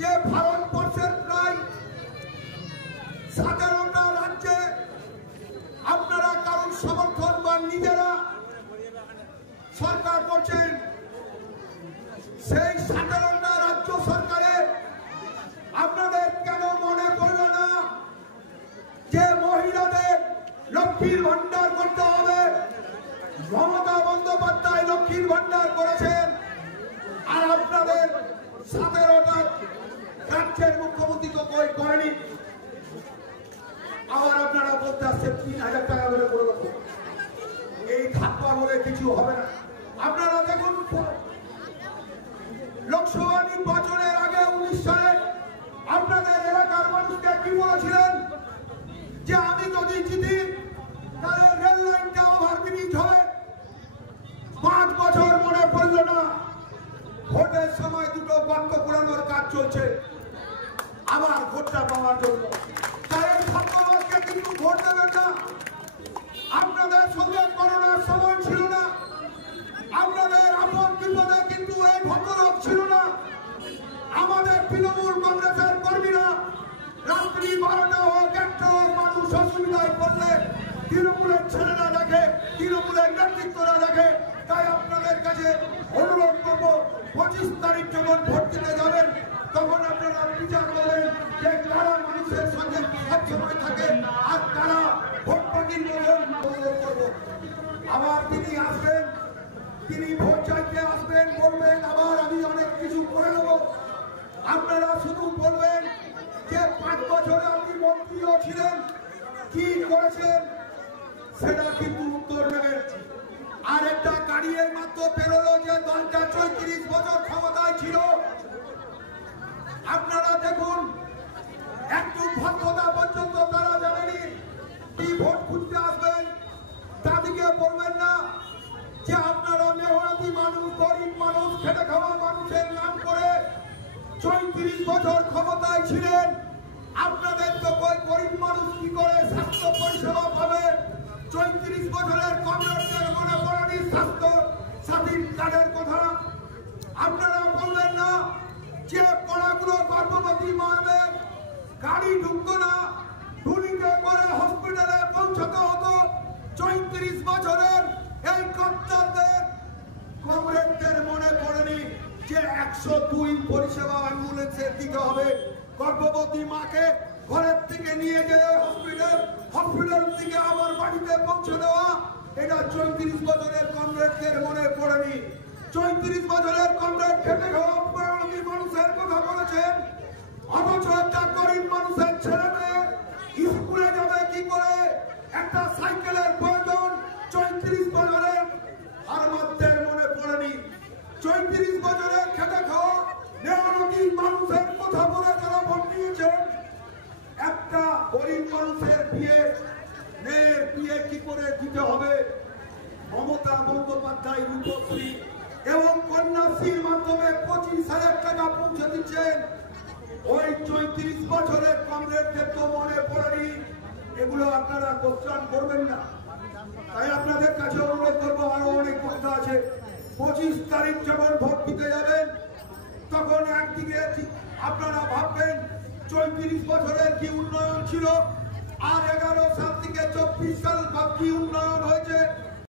যে ভারতবর্ষের প্রায় 17টা রাজ্যে আপনারা কারণ সমর্থন বা নিজেরা সরকার করছেন, সেই 17টা রাজ্য সরকারে আপনাদের কেন মনে পড়ল না যে মহিলাদের লক্ষ্মীর ভান্ডার করতে হবে? মমতা বন্দ্যোপাধ্যায় লক্ষ্মীর ভান্ডার করেছেন, আর আপনাদের 17টা রাজ্যের মুখ্যমন্ত্রী তো কই করেনি। আবার আপনারা বলতে আসছেন 3000 টাকা করে করে দেবো, এই ধাপ্পা বলে কিছু হবে না। আপনারা দেখুন লোকসভা নির্বাচনের আগে 19 সালে আপনাদের এলাকার মানুষকে কি বলেছিলেন যে আমি যদি জিতি তাহলে রেল লাইনটা ওভারব্রিজ হবে। 5 বছর মনে পড়ল না, ভোটের সময় দুটো বাক্য পুরানোর কাজ চলছে আবার ভোটটা পাওয়ার জন্য। তাই ছাত্রবাদকে কিন্তু ভোট দেবেন না। আপনাদের সঙ্গে করোনার সময় ছিল না, আপনাদের আপন বিপদে কিন্তু এই ভদ্রলোক ছিল না। আমাদের তৃণমূল কংগ্রেসের কর্মীরা রাত্রি 12টা হোক 1টা হোক মানুষ অসুবিধায় পড়লে তৃণমূলের ছেলেরা দেখে, তৃণমূলের নেতৃত্বরা দেখে। তাই আপনাদের কাছে অনুরোধ করবো 25 তারিখ যখন ভোট দিতে যাবেন তখন আপনারা বিচার করবেন যে কারা মানুষের সঙ্গে সবসময় থাকে আর কারা ভোট পাখির অনুরোধ করবো। আবার তিনি আসবেন, তিনি ভোট চাইতে আসবেন, বলবেন আবার আমি অনেক কিছু করে নেবো। আপনারা শুধু বলবেন যে 5 বছরে আপনি মন্ত্রীও ছিলেন, কি করেছেন সেটা কিন্তু উত্তর দেবেন। আর একটা গাড়িয়ে মাত্র বেরোলো যে দলটা 34 বছর ক্ষমতায় ছিল। আপনারা দেখুন একটু ভদ্রতা পর্যন্ত তারা জানেনি। কি ভোট খুঁজতে আসবেন তাদেরকে বলবেন না যে আপনারা মেহনতি মানুষ, গরিব মানুষ, খেটে খাওয়া মানুষের নাম করে 34 বছর ক্ষমতায় ছিলেন। আপনাদের তো কই গরিব মানুষ কি করে স্বাস্থ্য পরিষেবা পাবে? 34 বছরের কংগ্রেসের মনে পড়েনি স্বাস্থ্য সাথীর কার্ডের কথা। আপনারা বলবেন না যে পড়াগুলো গর্ভবতী মারবে, গাড়ি ঢুকতো না, ঢুলিতে করে হসপিটালে পৌঁছাতে হতো। 34 বছরের এই কর্তাদের কংগ্রেসদের মনে পড়েনি যে 102 পরিষেবা অ্যাম্বুলেন্সের দিতে হবে। গর্ভবতী মাকে ঘরের থেকে নিয়ে গেলে হসপিটাল থেকে আবার বাড়িতে পৌঁছে দেওয়া, এটা 34 বছরের কংগ্রেসদের মনে পড়েনি। 34 বছরের কংগ্রেস খেটে খাওয়া মানুষের কথা বলেছেন, অথচ একটা গরিব মানুষের ছেলে মেয়ে স্কুলে যাবে কি করে? একটা সাইকেলের প্রয়োজন 34 বছরের আমাদের মনে পড়েনি। 34 বছরের খেটে খাওয়া মেহনতি মানুষের কথা বলে যারা ভোট দিয়েছেন, একটা গরিব মানুষের মেয়ের বিয়ে কি করে দিতে হবে? মমতা বন্দ্যোপাধ্যায় রূপশ্রী এবং কন্যাশ্রীর মাধ্যমে 25,000 টাকা পৌঁছে দিচ্ছেন। ওই 34 বছরের কংগ্রেসদের তো মনে পড়েনি। এগুলো আপনারা কোশ্চেন করবেন না। তাই আপনাদের কাছে অনুরোধ করবো, আরো অনেক কথা আছে। 25 তারিখ যখন ভোট দিতে যাবেন তখন একদিকে আপনারা ভাববেন 34 বছরের কি উন্নয়ন ছিল, আর 11 সাল থেকে 24 সাল কি উন্নয়ন হয়েছে